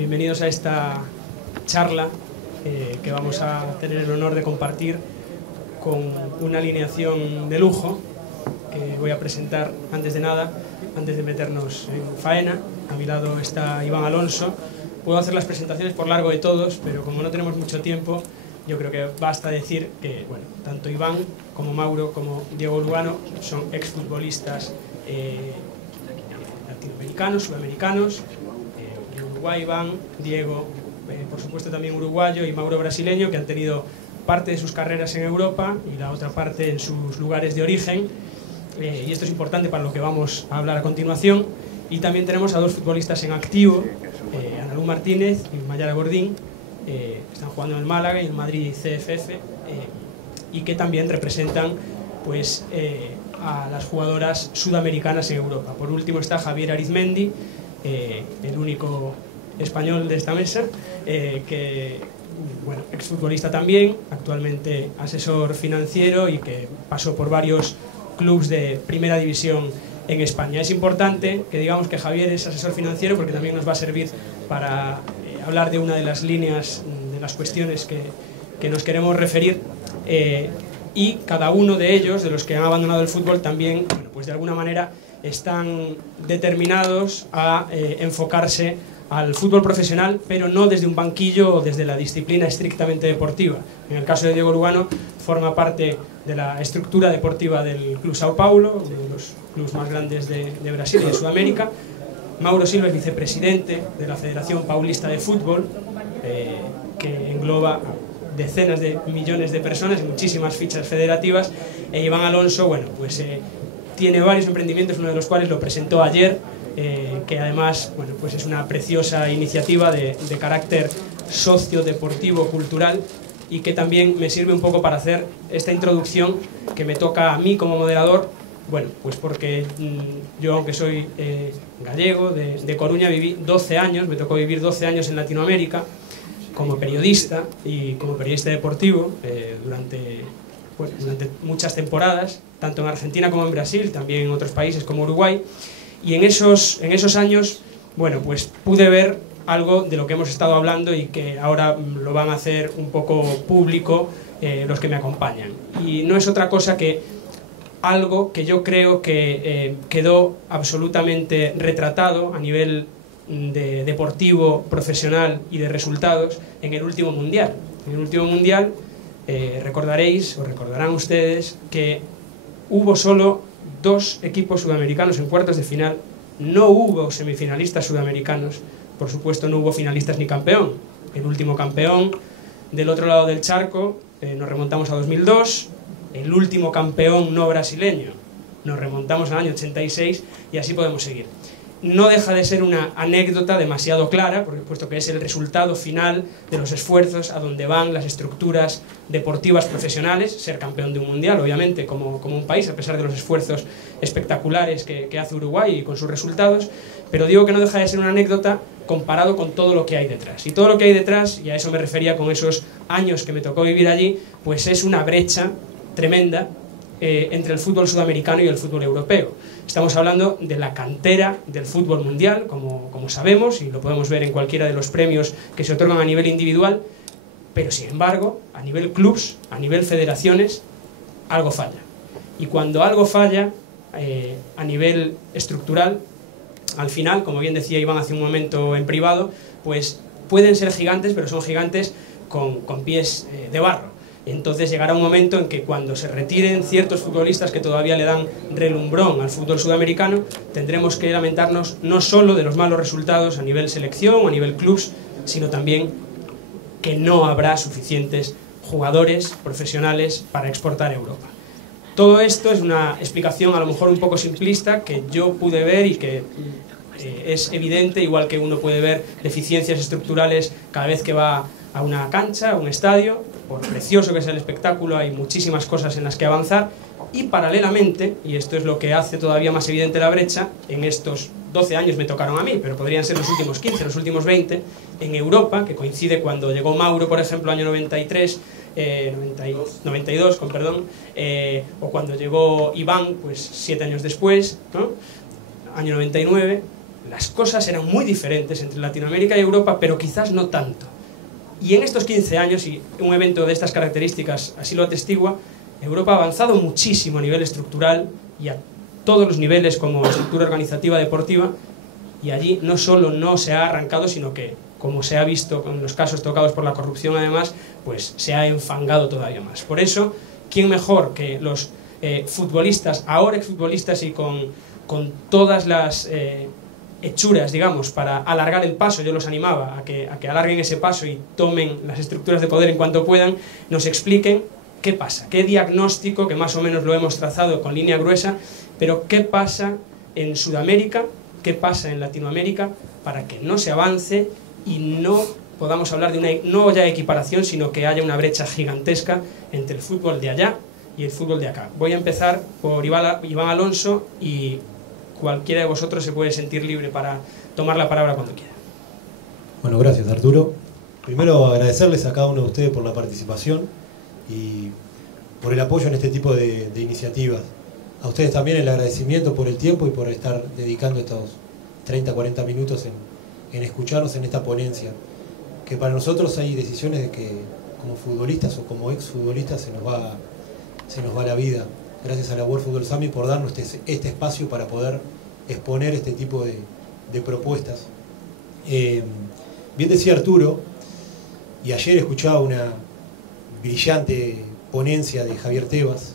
bienvenidos a esta charla que vamos a tener el honor de compartir con una alineación de lujo que voy a presentar antes de nada, antes de meternos en faena. A mi lado está Iván Alonso. Puedo hacer las presentaciones por largo de todos, pero como no tenemos mucho tiempo, yo creo que basta decir que bueno, tanto Iván como Mauro como Diego Lugano son exfutbolistas latinoamericanos, sudamericanos, de Uruguay. Iván, Diego, por supuesto también uruguayo, y Mauro brasileño, que han tenido parte de sus carreras en Europa y la otra parte en sus lugares de origen, y esto es importante para lo que vamos a hablar a continuación. Y también tenemos a dos futbolistas en activo, Analu Martínez y Mayara Gordín, están jugando en el Málaga y el Madrid CFF, y que también representan pues, a las jugadoras sudamericanas en Europa. Por último está Javier Arizmendi, el único español de esta mesa, que bueno, exfutbolista también, actualmente asesor financiero y que pasó por varios clubes de primera división en España. Es importante que digamos que Javier es asesor financiero porque también nos va a servir para hablar de una de las líneas, de las cuestiones que nos queremos referir, y cada uno de ellos, de los que han abandonado el fútbol, también, bueno, pues de alguna manera están determinados a enfocarse al fútbol profesional, pero no desde un banquillo o desde la disciplina estrictamente deportiva. En el caso de Diego Lugano, forma parte de la estructura deportiva del Club Sao Paulo, uno de los clubes más grandes de Brasil y de Sudamérica. Mauro Silva es vicepresidente de la Federación Paulista de Fútbol, que engloba decenas de millones de personas y muchísimas fichas federativas. E Iván Alonso, bueno, pues tiene varios emprendimientos, uno de los cuales lo presentó ayer, que además, bueno, pues es una preciosa iniciativa de carácter sociodeportivo, cultural, y que también me sirve un poco para hacer esta introducción que me toca a mí como moderador. Bueno, pues porque yo, aunque soy gallego, de Coruña, viví 12 años, me tocó vivir 12 años en Latinoamérica como periodista y como periodista deportivo durante muchas temporadas, tanto en Argentina como en Brasil, también en otros países como Uruguay. Y en esos años, bueno, pues pude ver algo de lo que hemos estado hablando y que ahora lo van a hacer un poco público los que me acompañan. Y no es otra cosa que algo que yo creo que quedó absolutamente retratado a nivel de deportivo, profesional y de resultados en el último Mundial. En el último Mundial recordaréis, o recordarán ustedes, que hubo solo 2 equipos sudamericanos en cuartos de final, no hubo semifinalistas sudamericanos, por supuesto no hubo finalistas ni campeón. El último campeón del otro lado del charco, nos remontamos a 2002, el último campeón no brasileño, nos remontamos al año 86, y así podemos seguir. No deja de ser una anécdota demasiado clara, porque puesto que es el resultado final de los esfuerzos a donde van las estructuras deportivas profesionales, ser campeón de un mundial, obviamente, como un país, a pesar de los esfuerzos espectaculares que hace Uruguay y con sus resultados, pero digo que no deja de ser una anécdota comparado con todo lo que hay detrás. Y todo lo que hay detrás, y a eso me refería con esos años que me tocó vivir allí, pues es una brecha tremenda entre el fútbol sudamericano y el fútbol europeo. Estamos hablando de la cantera del fútbol mundial, como sabemos, y lo podemos ver en cualquiera de los premios que se otorgan a nivel individual, pero sin embargo, a nivel clubs, a nivel federaciones, algo falla. Y cuando algo falla a nivel estructural, al final, como bien decía Iván hace un momento en privado, pues pueden ser gigantes, pero son gigantes con pies de barro. Entonces llegará un momento en que cuando se retiren ciertos futbolistas que todavía le dan relumbrón al fútbol sudamericano, tendremos que lamentarnos no solo de los malos resultados a nivel selección o a nivel clubs, sino también que no habrá suficientes jugadores profesionales para exportar a Europa. Todo esto es una explicación a lo mejor un poco simplista que yo pude ver y que es evidente, igual que uno puede ver deficiencias estructurales cada vez que va a una cancha, a un estadio. Por precioso que sea el espectáculo, hay muchísimas cosas en las que avanzar, y paralelamente, y esto es lo que hace todavía más evidente la brecha, en estos 12 años me tocaron a mí, pero podrían ser los últimos 15, los últimos 20, en Europa, que coincide cuando llegó Mauro, por ejemplo, año 93, 92, con perdón, o cuando llegó Iván, pues 7 años después, ¿no? Año 99, las cosas eran muy diferentes entre Latinoamérica y Europa, pero quizás no tanto. Y en estos 15 años, y un evento de estas características así lo atestigua, Europa ha avanzado muchísimo a nivel estructural y a todos los niveles como estructura organizativa deportiva, y allí no solo no se ha arrancado, sino que, como se ha visto con los casos tocados por la corrupción además, pues se ha enfangado todavía más. Por eso, ¿quién mejor que los futbolistas, ahora exfutbolistas y con todas las hechuras, digamos, para alargar el paso? Yo los animaba a que alarguen ese paso y tomen las estructuras de poder en cuanto puedan, nos expliquen qué pasa, qué diagnóstico, que más o menos lo hemos trazado con línea gruesa, pero qué pasa en Sudamérica, qué pasa en Latinoamérica, para que no se avance y no podamos hablar de una no ya equiparación, sino que haya una brecha gigantesca entre el fútbol de allá y el fútbol de acá. Voy a empezar por Iván Alonso, y cualquiera de vosotros se puede sentir libre para tomar la palabra cuando quiera. Bueno, gracias, Arturo. Primero agradecerles a cada uno de ustedes por la participación y por el apoyo en este tipo de iniciativas. A ustedes también el agradecimiento por el tiempo y por estar dedicando estos 30, 40 minutos en escucharnos en esta ponencia, que para nosotros hay decisiones de que como futbolistas o como exfutbolistas se nos va la vida. Gracias a la World Football Summit por darnos este espacio para poder exponer este tipo de propuestas. Bien decía Arturo, y ayer escuchaba una brillante ponencia de Javier Tebas,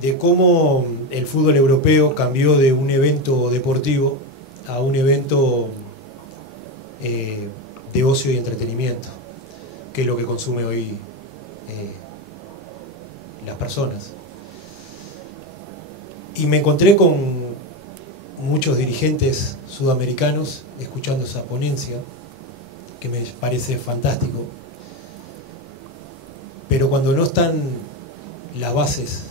de cómo el fútbol europeo cambió de un evento deportivo a un evento de ocio y entretenimiento, que es lo que consume hoy las personas. Y me encontré con muchos dirigentes sudamericanos escuchando esa ponencia, que me parece fantástico, pero cuando no están las bases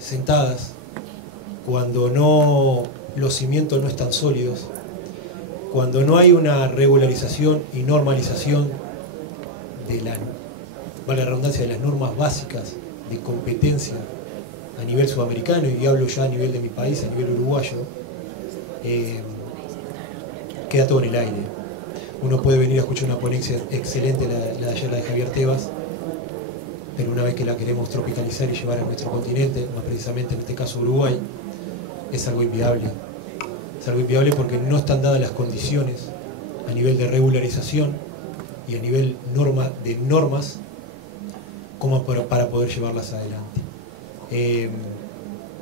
sentadas, cuando los cimientos no están sólidos, cuando no hay una regularización y normalización valga la redundancia, de las normas básicas de competencia a nivel sudamericano, y hablo ya a nivel de mi país, a nivel uruguayo, queda todo en el aire. Uno puede venir a escuchar una ponencia excelente, la de ayer, la de Javier Tebas, pero una vez que la queremos tropicalizar y llevar a nuestro continente, más precisamente en este caso Uruguay, es algo inviable. Es algo inviable porque no están dadas las condiciones a nivel de regularización y a nivel de normas como para poder llevarlas adelante.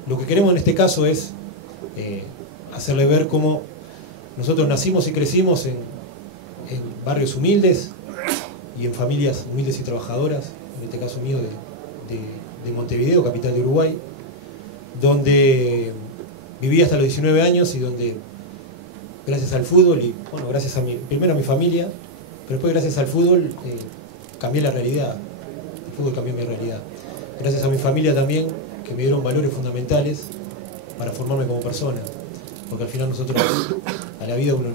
Lo que queremos en este caso es hacerle ver cómo nosotros nacimos y crecimos en barrios humildes y en familias humildes y trabajadoras, en este caso mío de Montevideo, capital de Uruguay, donde viví hasta los 19 años y donde gracias al fútbol y bueno, gracias primero a mi familia, pero después gracias al fútbol cambié la realidad. El fútbol cambió mi realidad. Gracias a mi familia también, que me dieron valores fundamentales para formarme como persona, porque al final nosotros a la vida uno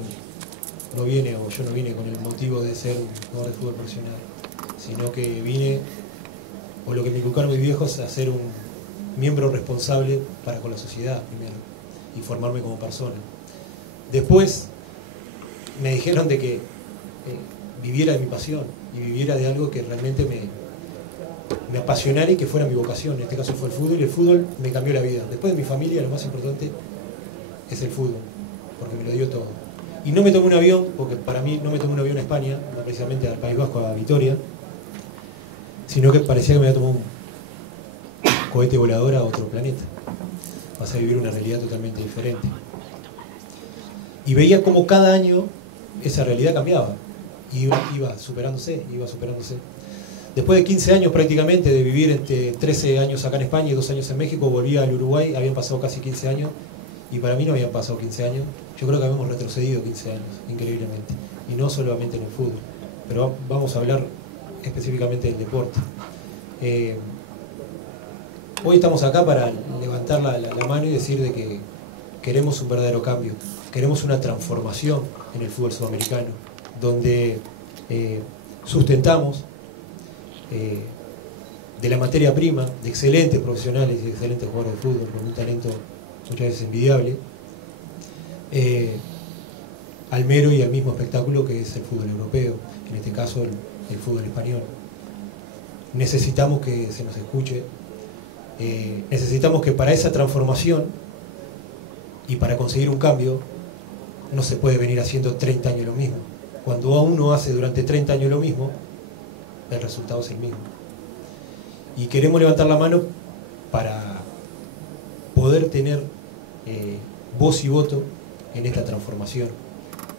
no viene, o yo no vine con el motivo de ser un jugador de fútbol profesional, sino que vine, o lo que me inculcaron mis viejos, a ser un miembro responsable para con la sociedad primero, y formarme como persona. Después me dijeron de que viviera de mi pasión, y viviera de algo que realmente me apasionara y que fuera mi vocación. En este caso fue el fútbol, y el fútbol me cambió la vida. Después de mi familia, lo más importante es el fútbol, porque me lo dio todo. Y no me tomé un avión, porque para mí no me tomé un avión a España, no precisamente al País Vasco, a Vitoria, sino que parecía que me había tomado un cohete volador a otro planeta. Vas a vivir una realidad totalmente diferente. Y veía como cada año esa realidad cambiaba, y iba superándose. Después de 15 años prácticamente de vivir 13 años acá en España y 2 años en México, volví al Uruguay, habían pasado casi 15 años, y para mí no habían pasado 15 años, yo creo que habíamos retrocedido 15 años, increíblemente, y no solamente en el fútbol, pero vamos a hablar específicamente del deporte. Hoy estamos acá para levantar la mano y decir de que queremos un verdadero cambio, queremos una transformación en el fútbol sudamericano, donde sustentamos de la materia prima de excelentes profesionales y excelentes jugadores de fútbol con un talento muchas veces envidiable, al mero y al mismo espectáculo que es el fútbol europeo, en este caso el fútbol español. Necesitamos que se nos escuche, necesitamos que para esa transformación y para conseguir un cambio no se puede venir haciendo 30 años lo mismo. Cuando uno hace durante 30 años lo mismo, el resultado es el mismo. Y queremos levantar la mano para poder tener voz y voto en esta transformación,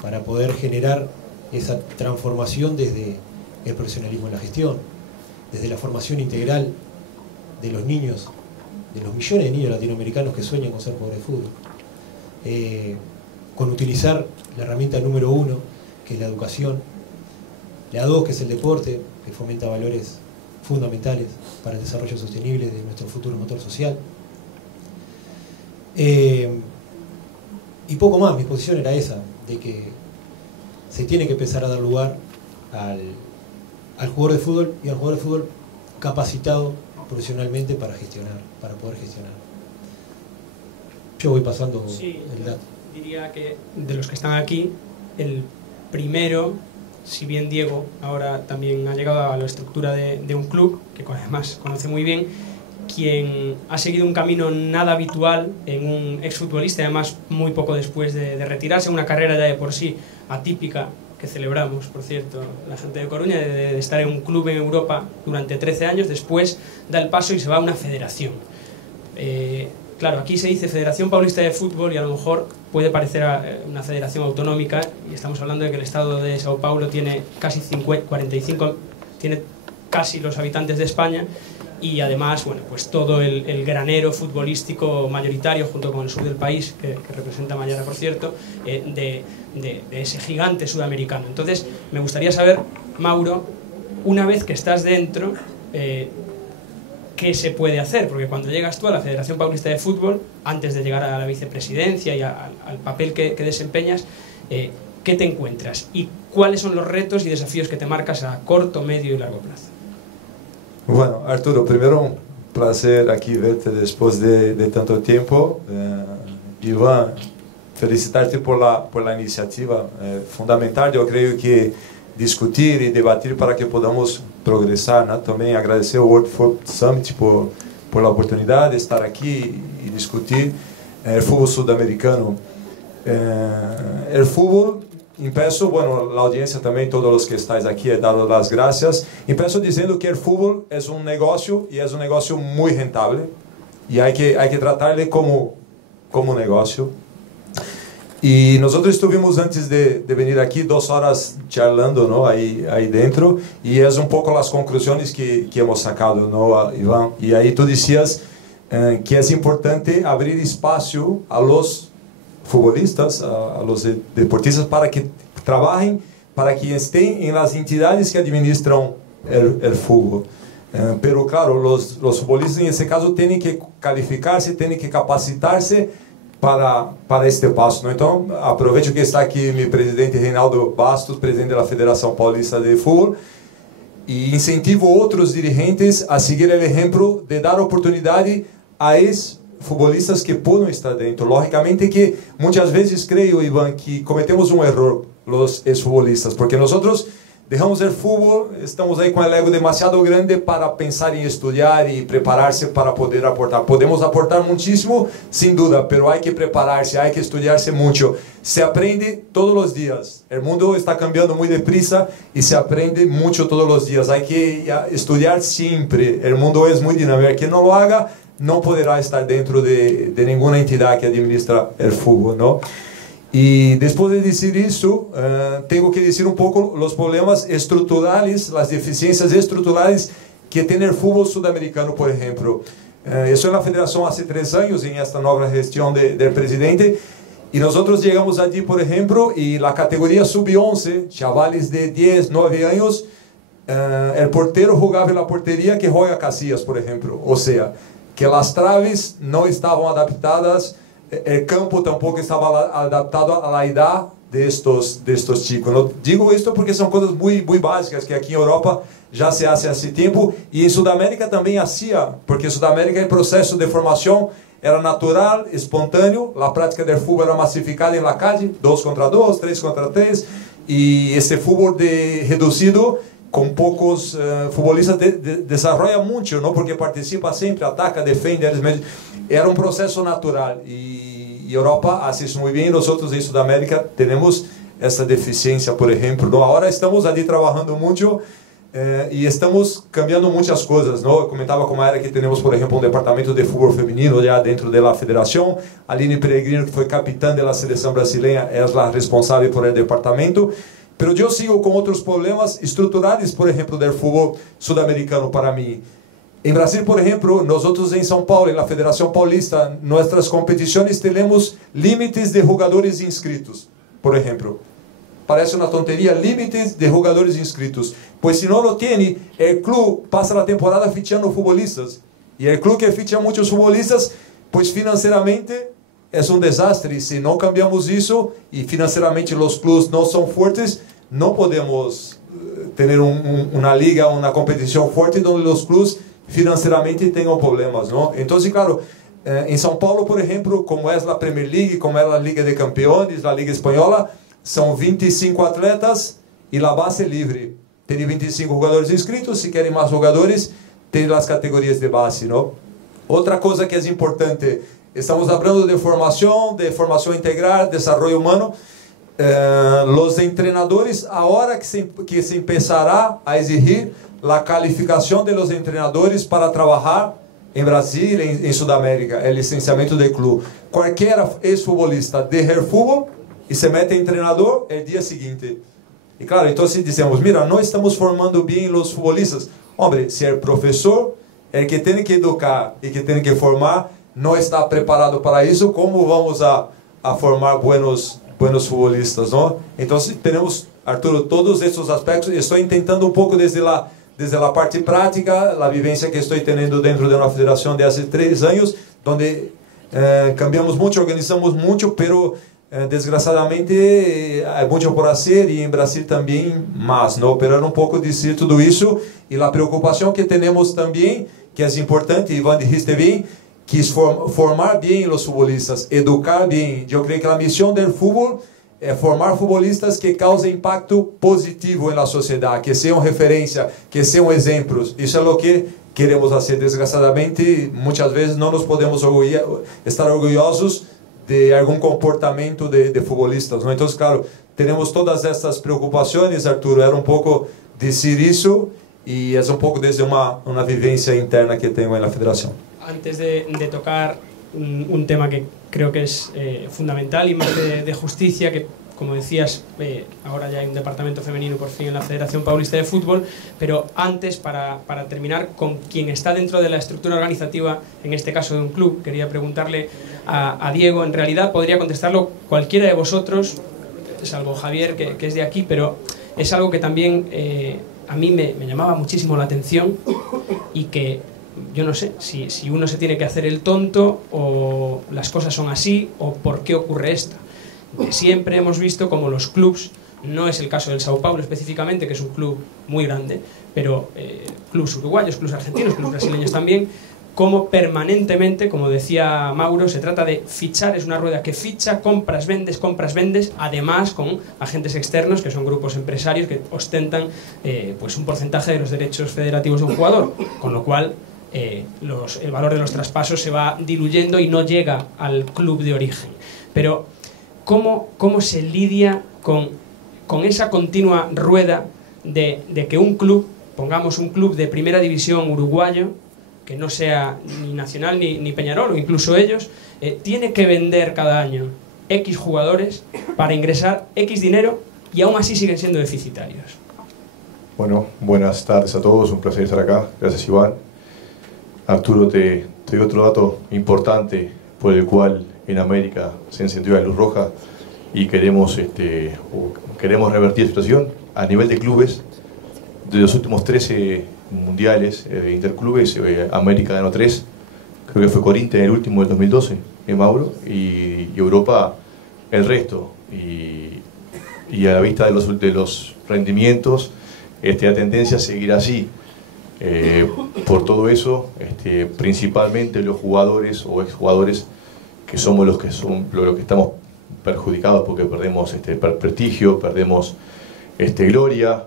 para poder generar esa transformación desde el profesionalismo en la gestión, desde la formación integral de los niños, de los millones de niños latinoamericanos que sueñan con ser jugadores de fútbol, con utilizar la herramienta número 1, que es la educación, la 2, que es el deporte, que fomenta valores fundamentales para el desarrollo sostenible de nuestro futuro motor social. Y poco más, mi posición era esa, de que se tiene que empezar a dar lugar al jugador de fútbol, y al jugador de fútbol capacitado profesionalmente para gestionar, para poder gestionar. Yo voy pasando el dato. Diría que de los que están aquí, el primero, si bien Diego ahora también ha llegado a la estructura de un club, que además conoce muy bien, quien ha seguido un camino nada habitual en un exfutbolista, además muy poco después de retirarse, una carrera ya de por sí atípica, que celebramos, por cierto, la gente de Coruña, de estar en un club en Europa durante 13 años, después da el paso y se va a una federación. Claro, aquí se dice Federación Paulista de Fútbol y a lo mejor puede parecer una federación autonómica, y estamos hablando de que el estado de Sao Paulo tiene casi 45, tiene casi los habitantes de España, y además, bueno, pues todo el granero futbolístico mayoritario, junto con el sur del país, que representa Mayara, por cierto, de ese gigante sudamericano. Entonces, me gustaría saber, Mauro, una vez que estás dentro, ¿qué se puede hacer? Porque cuando llegas tú a la Federación Paulista de Fútbol, antes de llegar a la vicepresidencia y al papel que desempeñas, ¿qué te encuentras? ¿Y cuáles son los retos y desafíos que te marcas a corto, medio y largo plazo? Bueno, Arturo, primero un placer aquí verte después de tanto tiempo. Iván, felicitarte por la iniciativa fundamental. Yo creo que discutir y debatir para que podamos progresar, ¿no? También agradecer al World Football Summit por la oportunidad de estar aquí y discutir el fútbol sudamericano. El fútbol, empiezo, bueno, la audiencia también, todos los que estáis aquí, he dado las gracias. Empiezo diciendo que el fútbol es un negocio y es un negocio muy rentable y hay que tratarle como negocio. Y nosotros estuvimos antes de venir aquí 2 horas charlando, ¿no? ahí dentro, y es un poco las conclusiones que hemos sacado, ¿no, Iván? Y ahí tú decías que es importante abrir espacio a los futbolistas, a los deportistas, para que trabajen, para que estén en las entidades que administran el fútbol. Pero claro, los futbolistas en ese caso tienen que calificarse, tienen que capacitarse para este paso, ¿no? Entonces, aprovecho que está aquí mi presidente Reinaldo Bastos, presidente de la Federación Paulista de Fútbol, y incentivo a otros dirigentes a seguir el ejemplo de dar oportunidad a ex-futbolistas que puedan estar dentro. Lógicamente que muchas veces creo, Iván, que cometemos un error los ex-futbolistas, porque nosotros dejamos el fútbol, estamos ahí con el ego demasiado grande para pensar en estudiar y prepararse para poder aportar. Podemos aportar muchísimo, sin duda, pero hay que prepararse, hay que estudiarse mucho. Se aprende todos los días. El mundo está cambiando muy deprisa y se aprende mucho todos los días. Hay que estudiar siempre. El mundo es muy dinámico. El que no lo haga no podrá estar dentro de ninguna entidad que administra el fútbol, ¿no? Y después de decir eso, tengo que decir un poco los problemas estructurales, las deficiencias estructurales que tiene el fútbol sudamericano, por ejemplo. Eso en la federación hace 3 años, en esta nueva gestión del presidente, y nosotros llegamos allí, por ejemplo, y la categoría sub-11, chavales de 10, 9 años, el portero jugaba en la portería que juega Casillas, por ejemplo. O sea, que las traves no estaban adaptadas, el campo tampoco estaba adaptado a la edad de estos chicos. No digo esto porque son cosas muy básicas que aquí en Europa ya se hace tiempo, y en Sudamérica también hacía, porque en Sudamérica el proceso de formación era natural, espontâneo, la prática del fútbol era masificada en la calle, 2 contra 2, 3 contra 3, y ese fútbol reducido, con pocos futbolistas, desarrolla mucho, ¿no? Porque participa siempre, ataca, defiende, era un proceso natural, y Europa hace eso muy bien, nosotros en Sudamérica tenemos essa deficiência, por exemplo, ¿no? Ahora estamos ali trabalhando muito e estamos cambiando muitas coisas, ¿no? Eu comentava com a Era que temos, por exemplo, departamento de futebol feminino já dentro da federação. Aline Peregrino, que foi capitã da seleção brasileira, é a responsável por el departamento. Pero eu sigo com outros problemas estruturais, por exemplo, do futebol sudamericano para mim. Em Brasil, por exemplo, nós em São Paulo, na Federação Paulista, nossas competições temos limites de jogadores inscritos, por exemplo. Parece una tontería, límites de jugadores inscritos. Pues si no lo tiene, el club pasa la temporada fichando futbolistas. Y el club que ficha muchos futbolistas, pues financieramente es un desastre. Y si no cambiamos eso, y financieramente los clubes no son fuertes, no podemos tener una liga, una competición fuerte donde los clubes financieramente tengan problemas, ¿no? Entonces, claro, en São Paulo, por ejemplo, como es la Premier League, como es la Liga de Campeones, la Liga Española, são 25 atletas e a base é livre. Tem 25 jogadores inscritos, se querem mais jogadores, tem as categorias de base, não? Outra coisa que é importante, estamos falando de formação integral, desenvolvimento humano. Os treinadores, a hora que se empezará a exigir a qualificação de los treinadores para trabalhar em Brasil, em Sudamérica, é licenciamento de clube. Qualquer ex-futbolista deja el fútbol e se mete em treinador el dia seguinte. E claro, então se dizemos, mira, não estamos formando bem os futbolistas. Hombre, se o professor, el que tem que educar e que tem que formar, não está preparado para isso, como vamos a formar buenos futbolistas, não? Então temos, Arturo, todos esses aspectos. Estou tentando um pouco desde a parte prática, a vivência que estou tendo dentro de uma federação de há 3 anos, onde cambiamos muito, organizamos muito, pero desgraçadamente há muito por fazer e em Brasil também mais, não? Pero um pouco dizer tudo isso e a preocupação que temos também, que é importante, Ivan dijiste bem, que é formar bem os futbolistas, educar bem. Eu creio que a missão do futebol é formar futbolistas que causem impacto positivo na sociedade, que sejam referência, que sejam exemplos. Isso é o que queremos fazer. Desgraçadamente, muitas vezes não nos podemos estar orgulhosos de algum comportamento de futbolistas, não? Então, claro, temos todas essas preocupações, Arturo. Era um pouco dizer isso e é um pouco desde uma vivência interna que tenho na federação. Antes de tocar un tema que creo que es fundamental y más de justicia, que como decías, ahora ya hay un departamento femenino por fin en la Federación Paulista de Fútbol, pero antes, para terminar, con quien está dentro de la estructura organizativa, en este caso de un club, quería preguntarle a Diego. En realidad podría contestarlo cualquiera de vosotros, salvo Javier, que es de aquí, pero es algo que también a mí me llamaba muchísimo la atención y que yo no sé si uno se tiene que hacer el tonto o las cosas son así o por qué ocurre esto. Siempre hemos visto como los clubs, no es el caso del Sao Paulo específicamente, que es un club muy grande, pero clubs uruguayos, clubs argentinos, clubs brasileños también, como permanentemente, como decía Mauro, se trata de fichar, es una rueda que ficha, compras, vendes, además con agentes externos que son grupos empresarios que ostentan pues un porcentaje de los derechos federativos de un jugador, con lo cual el valor de los traspasos se va diluyendo y no llega al club de origen. Pero ¿cómo se lidia con esa continua rueda de que un club, pongamos un club de primera división uruguayo, que no sea ni Nacional ni Peñarol o incluso ellos, tiene que vender cada año X jugadores para ingresar X dinero y aún así siguen siendo deficitarios? Bueno, buenas tardes a todos, un placer estar acá. Gracias, Iván. Arturo, te doy otro dato importante por el cual en América se encendió la luz roja y queremos revertir la situación. A nivel de clubes, de los últimos 13 mundiales de interclubes, América ganó 3, creo que fue Corinthians el último del 2012, Mauro, y Europa el resto. Y a la vista de los rendimientos, la tendencia a seguir así. Por todo eso, principalmente los jugadores o exjugadores, que somos los que estamos perjudicados porque perdemos prestigio, perdemos gloria,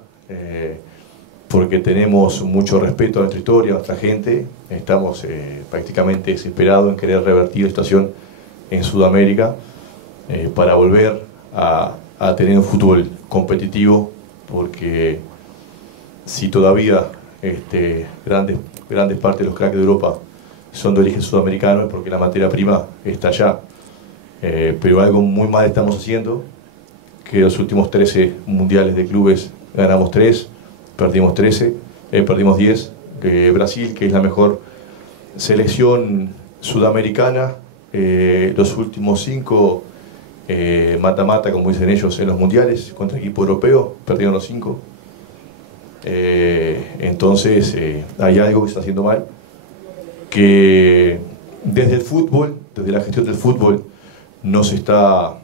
porque tenemos mucho respeto a nuestra historia, a nuestra gente. Estamos prácticamente desesperados en querer revertir la situación en Sudamérica para volver a tener un fútbol competitivo, porque si todavía grandes partes de los cracks de Europa son de origen sudamericano, es porque la materia prima está allá. Pero algo muy mal estamos haciendo, que los últimos 13 mundiales de clubes ganamos 3, perdimos 10. Brasil, que es la mejor selección sudamericana, los últimos 5 mata-mata, como dicen ellos, en los mundiales contra equipo europeo, perdieron los 5. Entonces hay algo que se está haciendo mal, que desde el fútbol, desde la gestión del fútbol, no se está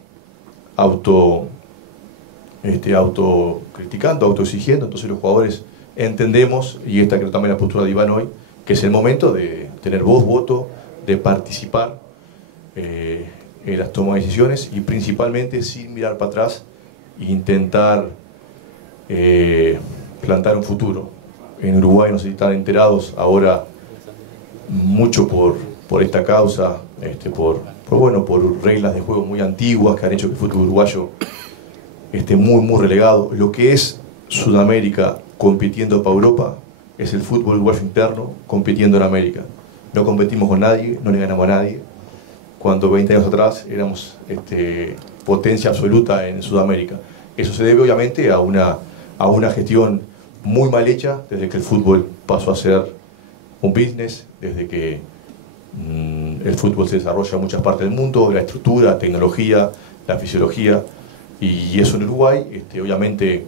autocriticando, autoexigiendo. Entonces los jugadores entendemos, y esta creo también la postura de Iván hoy, que es el momento de tener voz, voto, de participar en las tomas de decisiones, y principalmente sin mirar para atrás e intentar plantar un futuro. En Uruguay no sé si están enterados ahora mucho por esta causa, por reglas de juego muy antiguas que han hecho que el fútbol uruguayo esté muy relegado. Lo que es Sudamérica compitiendo para Europa es el fútbol uruguayo interno compitiendo en América. No competimos con nadie, no le ganamos a nadie, cuando 20 años atrás éramos potencia absoluta en Sudamérica. Eso se debe obviamente a una gestión muy mal hecha, desde que el fútbol pasó a ser un business, desde que el fútbol se desarrolla en muchas partes del mundo, la estructura, la tecnología, la fisiología, y eso en Uruguay obviamente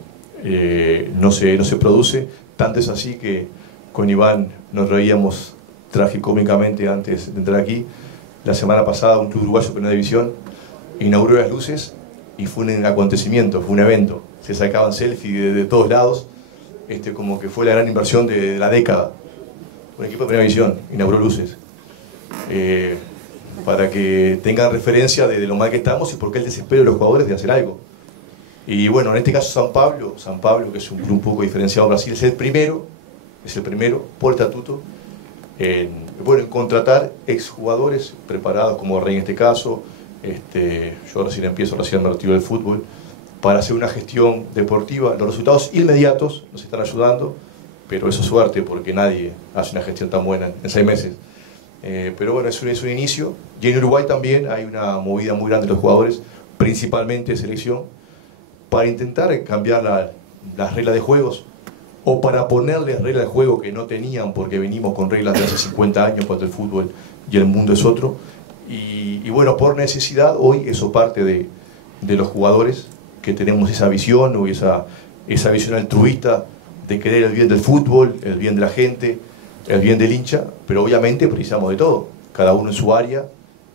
no se produce. Tanto es así que con Iván nos reíamos tragicómicamente antes de entrar aquí. La semana pasada un club uruguayo de primera división inauguró las luces y fue un acontecimiento, fue un evento. Se sacaban selfies de todos lados, como que fue la gran inversión de la década. Un equipo de primera división inauguró luces. Para que tengan referencia de lo mal que estamos y por qué el desespero de los jugadores de hacer algo. Y bueno, en este caso San Pablo, que es un club un poco diferenciado en Brasil, es el primero por estatuto en contratar exjugadores preparados, como Rey en este caso. Yo recién me retiro del fútbol, para hacer una gestión deportiva. Los resultados inmediatos nos están ayudando, pero eso es suerte, porque nadie hace una gestión tan buena en 6 meses. Pero bueno, es un inicio. Y en Uruguay también hay una movida muy grande de los jugadores, principalmente de selección, para intentar cambiar las reglas de juegos, o para ponerles reglas de juego que no tenían, porque venimos con reglas de hace 50 años cuando el fútbol y el mundo es otro. Y bueno, por necesidad, hoy eso parte de los jugadores, que tenemos esa visión, o esa visión altruista de querer el bien del fútbol, el bien de la gente, el bien del hincha, pero obviamente precisamos de todo, cada uno en su área,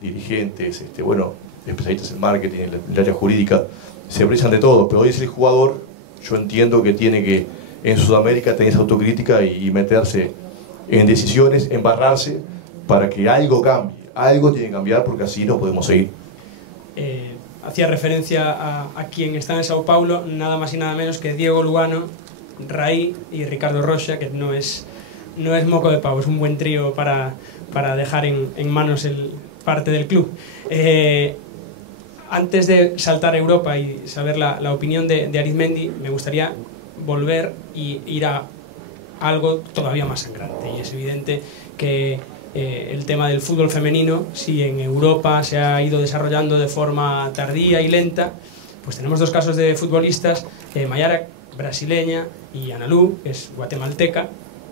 dirigentes, especialistas en marketing, en el área jurídica, se precisan de todo. Pero hoy es el jugador, yo entiendo que tiene que en Sudamérica tener esa autocrítica y meterse en decisiones, embarrarse, para que algo cambie. Algo tiene que cambiar, porque así no podemos seguir. Hacía referencia a quien está en Sao Paulo, nada más y nada menos que Diego Lugano, Raí y Ricardo Rocha, que no es moco de pavo, es un buen trío para dejar en manos parte del club. Antes de saltar a Europa y saber la opinión de Arizmendi, me gustaría volver y ir a algo todavía más sangrante. Y es evidente que el tema del fútbol femenino, si en Europa se ha ido desarrollando de forma tardía y lenta, pues tenemos 2 casos de futbolistas, Mayara, brasileña, y Analu, que es guatemalteca,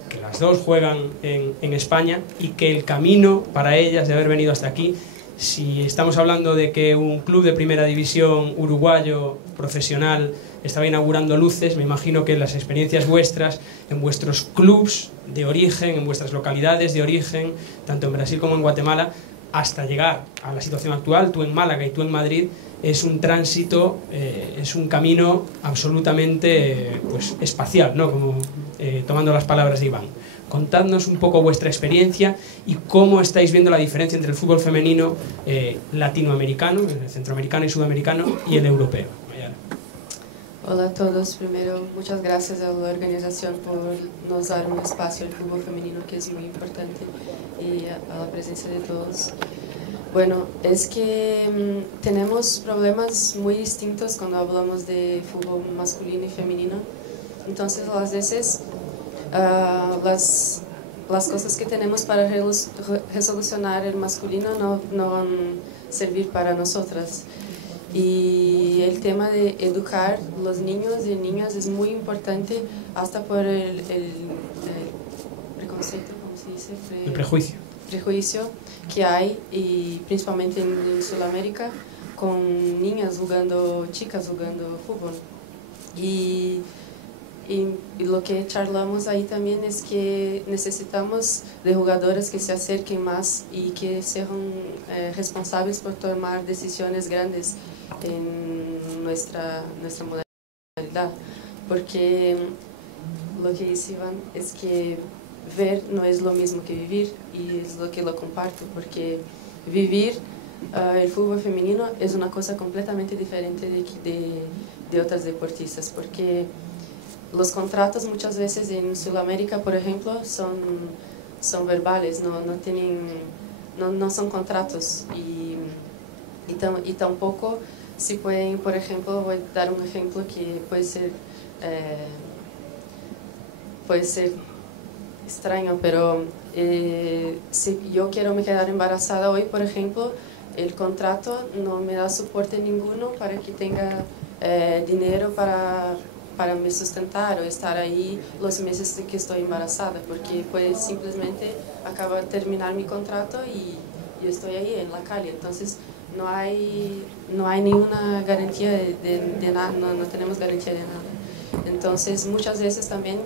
que las 2 juegan en España, y que el camino para ellas de haber venido hasta aquí, si estamos hablando de que un club de primera división uruguayo profesional estaba inaugurando luces, me imagino que las experiencias vuestras en vuestros clubs de origen, en vuestras localidades de origen, tanto en Brasil como en Guatemala, hasta llegar a la situación actual, tú en Málaga y tú en Madrid, es un tránsito, es un camino absolutamente espacial, ¿no? Como, tomando las palabras de Iván. Contadnos un poco vuestra experiencia y cómo estáis viendo la diferencia entre el fútbol femenino latinoamericano, el centroamericano y sudamericano, y el europeo. Hola a todos. Primero, muchas gracias a la organización por nos dar un espacio al fútbol femenino, que es muy importante, y a la presencia de todos. Bueno, es que tenemos problemas muy distintos cuando hablamos de fútbol masculino y femenino. Entonces, a veces las cosas que tenemos para resolucionar el masculino no van a servir para nosotras. Y el tema de educar los niños y niñas es muy importante, hasta por el preconcepto, ¿cómo se dice? El prejuicio que hay, y principalmente en Sudamérica, con niñas jugando, chicas jugando fútbol. Y lo que charlamos ahí también es que necesitamos de jugadoras que se acerquen más y que sean responsables por tomar decisiones grandes en nuestra modalidad, porque lo que dice Iván es que ver no es lo mismo que vivir, y es lo que lo comparto, porque vivir el fútbol femenino es una cosa completamente diferente de otras deportistas, porque los contratos muchas veces en Sudamérica, por ejemplo, son verbales, no son contratos, y tampoco si pueden, por ejemplo, voy a dar un ejemplo que puede ser extraño, pero si yo quiero me quedar embarazada hoy, por ejemplo, el contrato no me da soporte ninguno para que tenga dinero para me sustentar o estar ahí los meses de que estoy embarazada, porque pues simplemente acaba de terminar mi contrato y yo estoy ahí en la calle. Entonces no hay ninguna garantía de nada, no tenemos garantía de nada. Entonces muchas veces también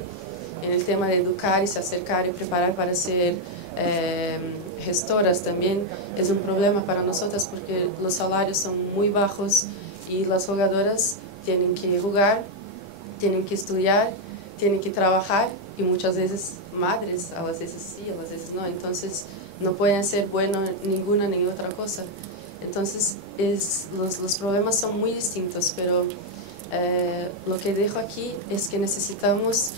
en el tema de educar y se acercar y preparar para ser gestoras también es un problema para nosotras, porque los salarios son muy bajos y las jugadoras tienen que jugar, tienen que estudiar, tienen que trabajar, y muchas veces madres, a veces sí, a veces no, entonces no pueden ser bueno ninguna ni otra cosa. Entonces los problemas son muy distintos, pero lo que dejo aquí es que necesitamos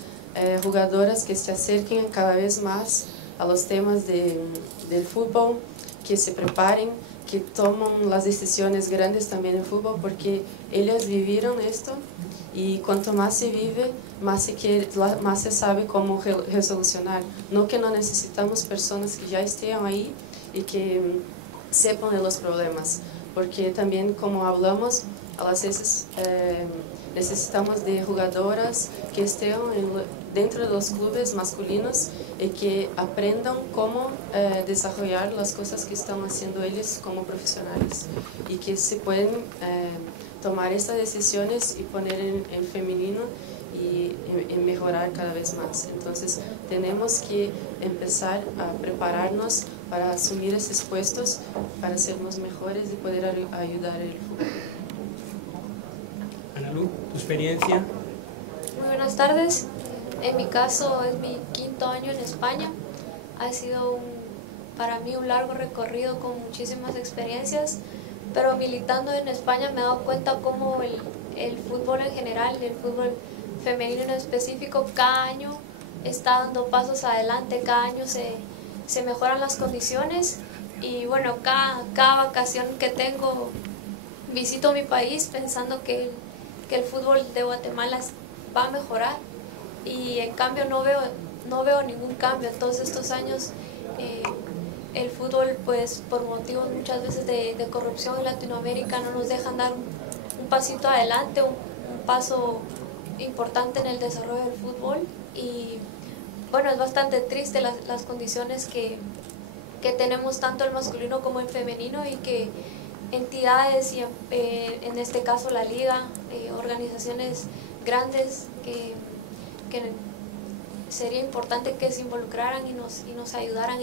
jugadoras que se acerquen cada vez más a los temas del fútbol, que se preparen, que tomen las decisiones grandes también en fútbol, porque ellas vivieron esto, y cuanto más se vive, más se sabe cómo resolucionar. No que no necesitamos personas que ya estén ahí y que sepan de los problemas, porque también, como hablamos, a veces necesitamos de jugadoras que estén dentro de los clubes masculinos y que aprendan cómo desarrollar las cosas que están haciendo ellos como profesionales, y que se pueden tomar estas decisiones y poner en femenino y en mejorar cada vez más. Entonces tenemos que empezar a prepararnos para asumir esos puestos, para sernos mejores y poder ayudar el fútbol. Ana Lu, tu experiencia. Muy buenas tardes. En mi caso es mi 5º año en España. Ha sido para mí un largo recorrido con muchísimas experiencias, pero militando en España me he dado cuenta cómo el fútbol en general, el fútbol femenino en específico, cada año está dando pasos adelante, cada año se mejoran las condiciones, y bueno, cada vacación que tengo visito mi país pensando que el fútbol de Guatemala va a mejorar, y en cambio no veo ningún cambio. Todos estos años el fútbol, pues por motivos muchas veces de corrupción en Latinoamérica, no nos dejan dar un pasito adelante, un paso importante en el desarrollo del fútbol. Y bueno, es bastante triste las condiciones que tenemos tanto el masculino como el femenino, y que entidades, y en este caso la liga, organizaciones grandes que sería importante que se involucraran y nos ayudaran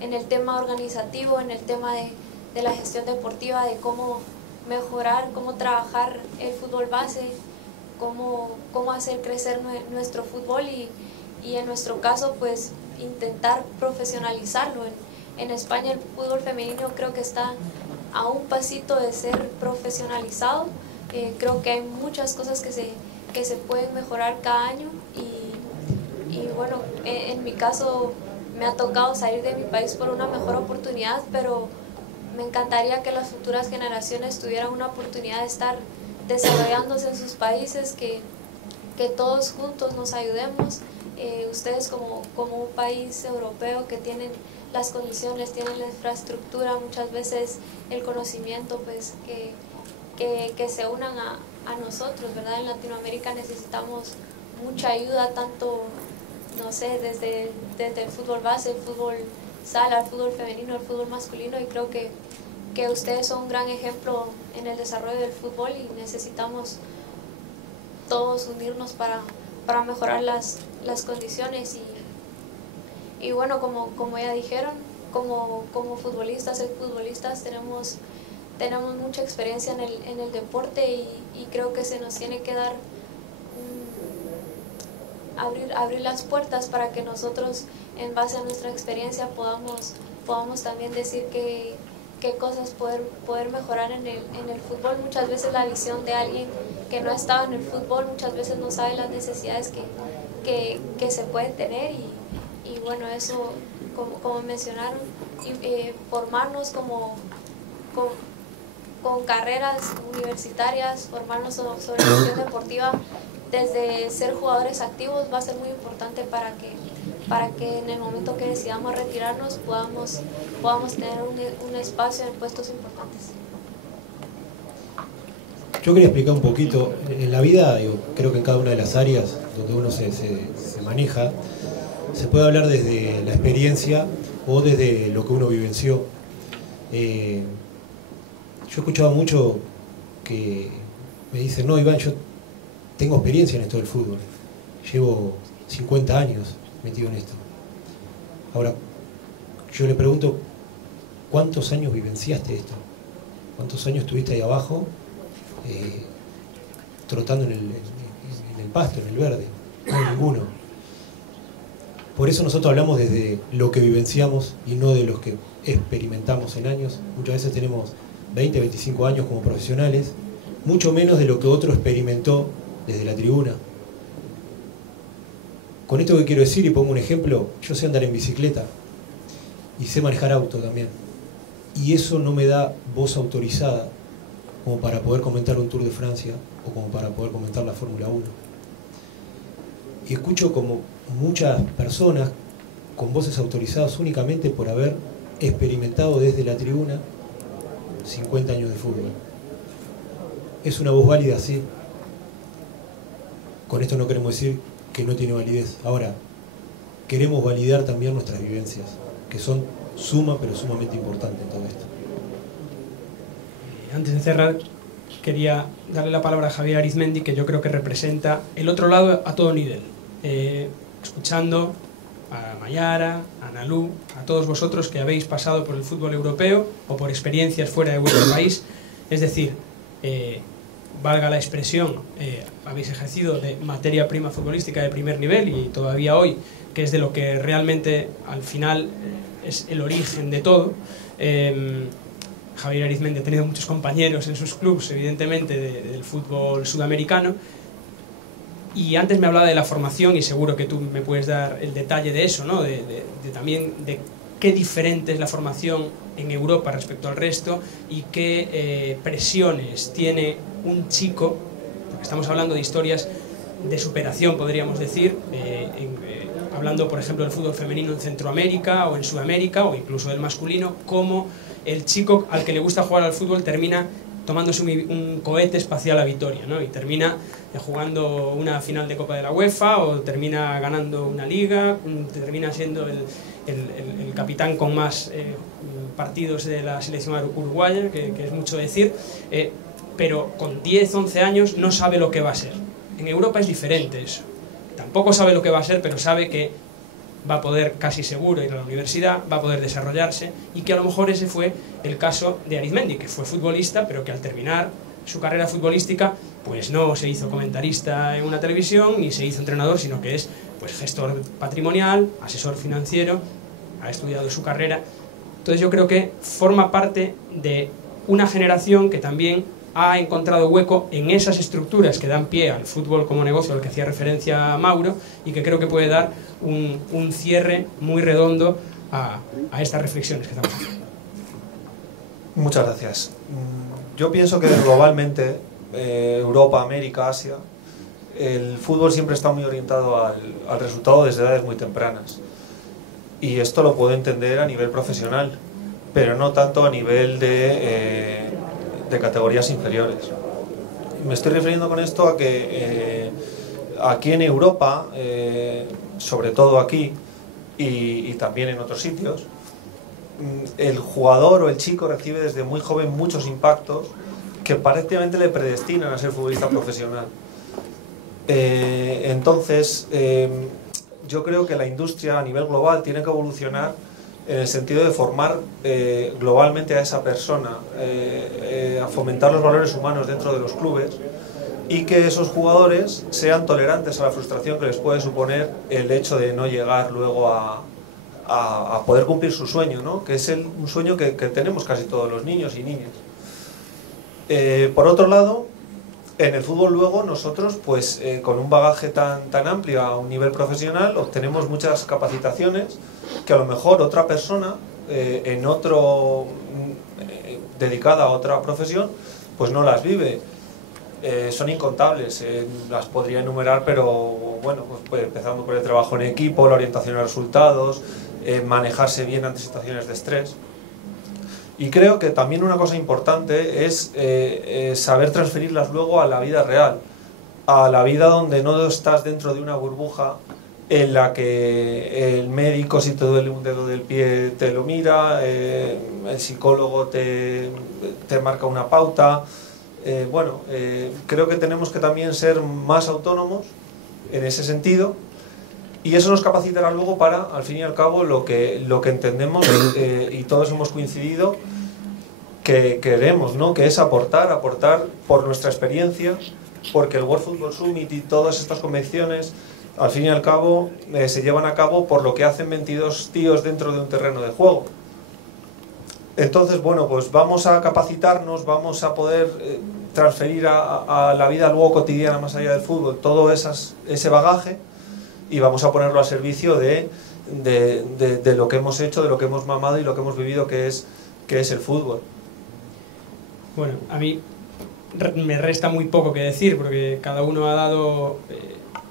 en el tema organizativo, en el tema de la gestión deportiva, de cómo mejorar, cómo trabajar el fútbol base, cómo hacer crecer nuestro fútbol, y en nuestro caso pues intentar profesionalizarlo. En España el fútbol femenino creo que está a un pasito de ser profesionalizado. Creo que hay muchas cosas que se pueden mejorar cada año y bueno, en mi caso me ha tocado salir de mi país por una mejor oportunidad, pero me encantaría que las futuras generaciones tuvieran una oportunidad de estar desarrollándose en sus países, que todos juntos nos ayudemos. Ustedes como un país europeo que tienen las condiciones, tienen la infraestructura, muchas veces el conocimiento, pues que se unan a nosotros, ¿verdad? En Latinoamérica necesitamos mucha ayuda, tanto, no sé, desde el fútbol base, el fútbol sala, el fútbol femenino, el fútbol masculino, y creo que ustedes son un gran ejemplo en el desarrollo del fútbol y necesitamos todos unirnos para mejorar las condiciones y bueno, como ya dijeron, como futbolistas, exfutbolistas tenemos mucha experiencia en el deporte y creo que se nos tiene que dar abrir las puertas para que nosotros, en base a nuestra experiencia, podamos también decir qué cosas poder mejorar en el fútbol. Muchas veces la visión de alguien que no ha estado en el fútbol muchas veces no sabe las necesidades que se pueden tener y bueno, eso como mencionaron, formarnos con carreras universitarias, formarnos sobre gestión deportiva desde ser jugadores activos va a ser muy importante para que en el momento que decidamos retirarnos podamos tener un espacio en puestos importantes. Yo quería explicar un poquito, en la vida, creo que en cada una de las áreas donde uno se maneja, se puede hablar desde la experiencia o desde lo que uno vivenció. Yo he escuchado mucho que me dicen, no, Iván, yo tengo experiencia en esto del fútbol, llevo 50 años metido en esto. Ahora, yo le pregunto, ¿cuántos años vivenciaste esto? ¿Cuántos años estuviste ahí abajo, trotando en el pasto, en el verde? No, ninguno. Por eso nosotros hablamos desde lo que vivenciamos y no de los que experimentamos en años. Muchas veces tenemos 20, 25 años como profesionales, mucho menos de lo que otro experimentó desde la tribuna. Con esto que quiero decir, y pongo un ejemplo, yo sé andar en bicicleta y sé manejar auto también. Y eso no me da voz autorizada como para poder comentar un Tour de Francia o como para poder comentar la Fórmula 1. Y escucho como muchas personas con voces autorizadas únicamente por haber experimentado desde la tribuna 50 años de fútbol. ¿Es una voz válida? Sí. Con esto no queremos decir que no tiene validez. Ahora, queremos validar también nuestras vivencias, que son pero sumamente importantes en todo esto. Antes de cerrar, quería darle la palabra a Javier Arizmendi, que yo creo que representa el otro lado a todo nivel. Escuchando a Mayara, a Analu, a todos vosotros que habéis pasado por el fútbol europeo o por experiencias fuera de vuestro país, es decir, valga la expresión, habéis ejercido de materia prima futbolística de primer nivel y todavía hoy, que es de lo que realmente al final es el origen de todo. Javier Arizmendi ha tenido muchos compañeros en sus clubes, evidentemente, del fútbol sudamericano. Y antes me hablaba de la formación y seguro que tú me puedes dar el detalle de eso, ¿no? También de qué diferente es la formación en Europa respecto al resto y qué presiones tiene un chico, porque estamos hablando de historias de superación, podríamos decir, hablando, por ejemplo, del fútbol femenino en Centroamérica o en Sudamérica o incluso del masculino, cómo el chico al que le gusta jugar al fútbol termina tomándose un cohete espacial a Vitoria, ¿no? Y termina jugando una final de Copa de la UEFA o termina ganando una liga, termina siendo el capitán con más partidos de la selección uruguaya, que es mucho decir, pero con 10, 11 años no sabe lo que va a ser. En Europa es diferente eso. Tampoco sabe lo que va a ser, pero sabe que va a poder casi seguro ir a la universidad, va a poder desarrollarse, y que a lo mejor ese fue el caso de Arizmendi, que fue futbolista, pero que al terminar su carrera futbolística pues no se hizo comentarista en una televisión ni se hizo entrenador, sino que es pues gestor patrimonial, asesor financiero, ha estudiado su carrera. Entonces yo creo que forma parte de una generación que también ha encontrado hueco en esas estructuras que dan pie al fútbol como negocio, al que hacía referencia Mauro, y que creo que puede dar un cierre muy redondo a estas reflexiones que estamos haciendo. Muchas gracias. Yo pienso que globalmente, Europa, América, Asia, el fútbol siempre está muy orientado al resultado desde edades muy tempranas. Y esto lo puedo entender a nivel profesional, pero no tanto a nivel de categorías inferiores. Me estoy refiriendo con esto a que aquí en Europa, sobre todo aquí y también en otros sitios, el jugador o el chico recibe desde muy joven muchos impactos que prácticamente le predestinan a ser futbolista profesional. Entonces, yo creo que la industria a nivel global tiene que evolucionar en el sentido de formar globalmente a esa persona, a fomentar los valores humanos dentro de los clubes, y que esos jugadores sean tolerantes a la frustración que les puede suponer el hecho de no llegar luego a poder cumplir su sueño, ¿no? Que es un sueño que tenemos casi todos los niños y niñas. Por otro lado, en el fútbol luego nosotros, pues con un bagaje tan amplio a un nivel profesional, obtenemos muchas capacitaciones que a lo mejor otra persona dedicada a otra profesión, pues no las vive. Son incontables, las podría enumerar, pero bueno, pues empezando por el trabajo en equipo, la orientación a resultados, manejarse bien ante situaciones de estrés. Y creo que también una cosa importante es saber transferirlas luego a la vida real, a la vida donde no estás dentro de una burbuja en la que el médico, si te duele un dedo del pie, te lo mira, el psicólogo te marca una pauta. Creo que tenemos que también ser más autónomos en ese sentido, y eso nos capacitará luego para, al fin y al cabo, lo que entendemos y todos hemos coincidido que queremos, ¿no? Que es aportar por nuestra experiencia, porque el World Football Summit y todas estas convenciones, al fin y al cabo, se llevan a cabo por lo que hacen 22 tíos dentro de un terreno de juego. Entonces, bueno, pues vamos a capacitarnos, vamos a poder transferir a la vida luego cotidiana, más allá del fútbol, todo ese bagaje, y vamos a ponerlo al servicio de lo que hemos hecho, de lo que hemos mamado y lo que hemos vivido, que es el fútbol. Bueno, a mí me resta muy poco que decir, porque cada uno ha dado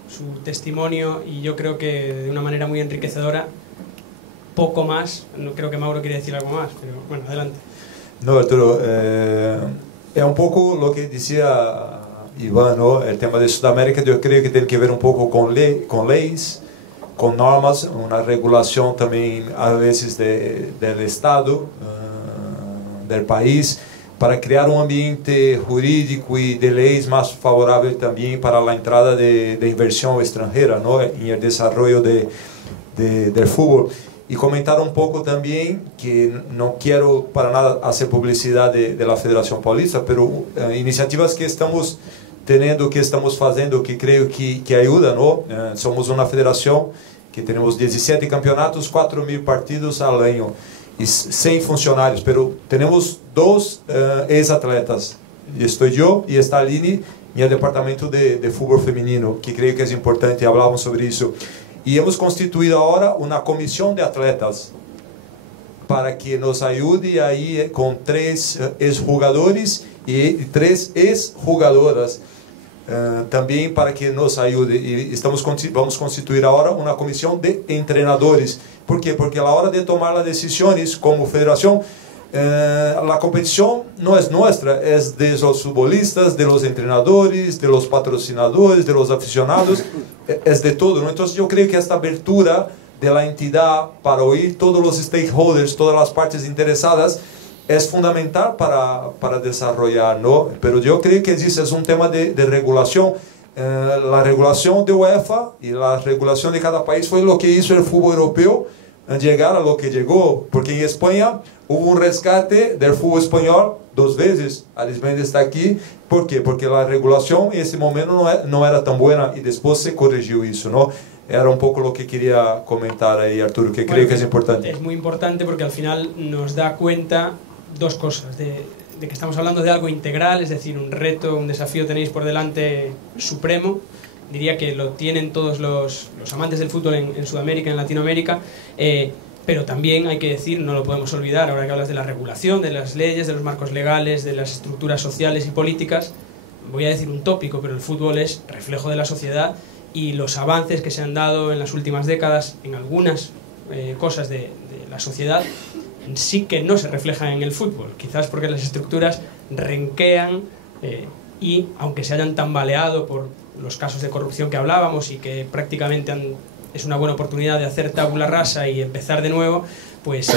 su testimonio, y yo creo que de una manera muy enriquecedora. Poco más, no creo que Mauro quiere decir algo más, pero bueno, adelante. No, Arturo, es un poco lo que decía Iván, ¿no? El tema de Sudamérica, yo creo que tiene que ver un poco con leyes, con normas, una regulación también a veces del Estado, del país, para crear un ambiente jurídico y de leyes más favorable también para la entrada de inversión extranjera, ¿no? En el desarrollo del fútbol. Y comentar un poco también, que no quiero para nada hacer publicidad de la Federación Paulista, pero iniciativas que estamos teniendo, que estamos haciendo, que creo que ayudan, ¿no? Somos una federación que tenemos 17 campeonatos, 4.000 partidos al año y 100 funcionarios, pero tenemos 2 ex-atletas, y estoy yo y está Aline en el departamento de fútbol femenino, que creo que es importante, hablamos sobre eso. Y hemos constituido ahora una comisión de atletas para que nos ayude ahí con 3 exjugadores y 3 exjugadoras también, para que nos ayude. Y vamos a constituir ahora una comisión de entrenadores. ¿Por qué? Porque a la hora de tomar las decisiones como federación, la competición no es nuestra, es de los futbolistas, de los entrenadores, de los patrocinadores, de los aficionados, es de todo, ¿no? Entonces yo creo que esta abertura de la entidad para oír todos los stakeholders, todas las partes interesadas, es fundamental para desarrollar, ¿no? Pero yo creo que existe, es un tema de regulación. La regulación de UEFA y la regulación de cada país fue lo que hizo el fútbol europeo llegar a lo que llegó, porque en España hubo un rescate del fútbol español 2 veces. Arismendi está aquí. ¿Por qué? Porque la regulación en ese momento no era tan buena, y después se corrigió eso, ¿no? era un poco lo que quería comentar ahí, Arturo, que creo que es importante. Es muy importante porque al final nos da cuenta dos cosas, de que estamos hablando de algo integral, es decir, un reto, un desafío tenéis por delante supremo. Diría que lo tienen todos los amantes del fútbol en Sudamérica, en Latinoamérica, pero también hay que decir, no lo podemos olvidar, ahora que hablas de la regulación, de las leyes, de los marcos legales, de las estructuras sociales y políticas, voy a decir un tópico, pero el fútbol es reflejo de la sociedad, y los avances que se han dado en las últimas décadas en algunas cosas de la sociedad sí que no se reflejan en el fútbol, quizás porque las estructuras renquean y aunque se hayan tambaleado por los casos de corrupción que hablábamos y que prácticamente es una buena oportunidad de hacer tabula rasa y empezar de nuevo, pues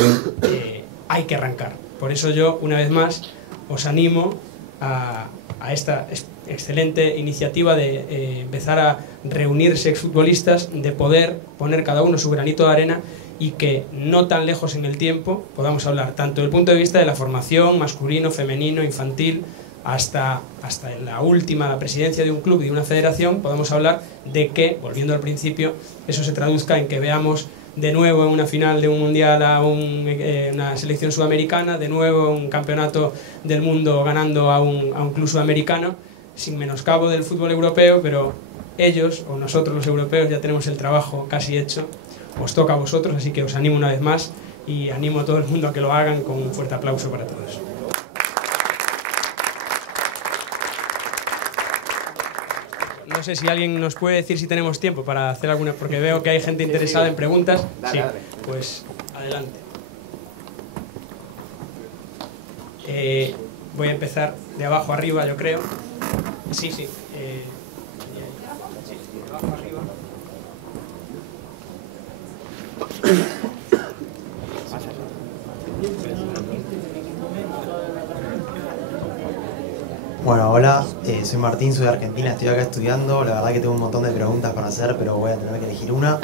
hay que arrancar. Por eso yo, una vez más, os animo a esta excelente iniciativa de empezar a reunirse exfutbolistas, de poder poner cada uno su granito de arena y que no tan lejos en el tiempo podamos hablar tanto desde el punto de vista de la formación masculino, femenino, infantil, hasta la presidencia de un club y de una federación, podamos hablar de que, volviendo al principio, eso se traduzca en que veamos de nuevo en una final de un mundial a una selección sudamericana, de nuevo un campeonato del mundo ganando a un club sudamericano, sin menoscabo del fútbol europeo, pero ellos o nosotros los europeos ya tenemos el trabajo casi hecho, os toca a vosotros, así que os animo una vez más y animo a todo el mundo a que lo hagan, con un fuerte aplauso para todos. No sé si alguien nos puede decir si tenemos tiempo para hacer alguna, porque veo que hay gente interesada en preguntas. Sí, pues adelante. Voy a empezar de abajo arriba, yo creo. Sí. De abajo arriba. Bueno, hola, soy Martín, soy de Argentina, estoy acá estudiando. La verdad que tengo un montón de preguntas para hacer, pero voy a tener que elegir una,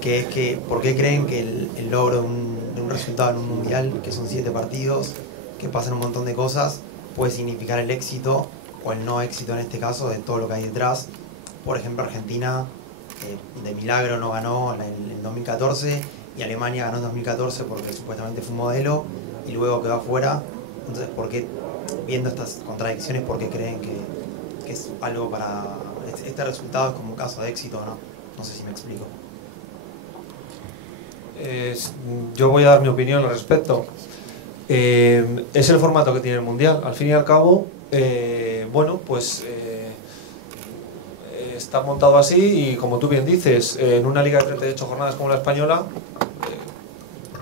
que es que ¿por qué creen que el logro de un resultado en un mundial, que son 7 partidos, que pasan un montón de cosas, puede significar el éxito o el no éxito en este caso de todo lo que hay detrás? Por ejemplo, Argentina de milagro no ganó en el 2014 y Alemania ganó en 2014 porque supuestamente fue un modelo y luego quedó afuera. Entonces, ¿por qué, viendo estas contradicciones, por qué creen que es algo para... este resultado es como un caso de éxito o no? No sé si me explico. Yo voy a dar mi opinión al respecto. Es el formato que tiene el Mundial. Al fin y al cabo, bueno, pues está montado así y, como tú bien dices, en una liga de 38 jornadas como la española,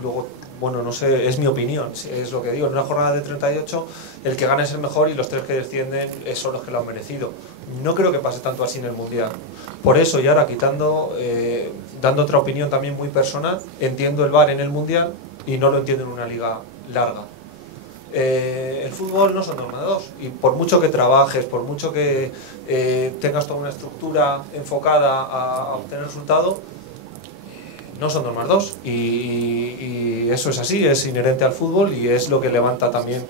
luego, bueno, no sé, es mi opinión, es lo que digo, en una jornada de 38 el que gana es el mejor y los 3 que descienden son los que lo han merecido. No creo que pase tanto así en el Mundial. Por eso, y ahora quitando, dando otra opinión también muy personal, entiendo el VAR en el Mundial y no lo entiendo en una liga larga. El fútbol no son norma de 2 y por mucho que trabajes, por mucho que tengas toda una estructura enfocada a obtener resultado, no son normas 2 y eso es así, es inherente al fútbol y es lo que levanta también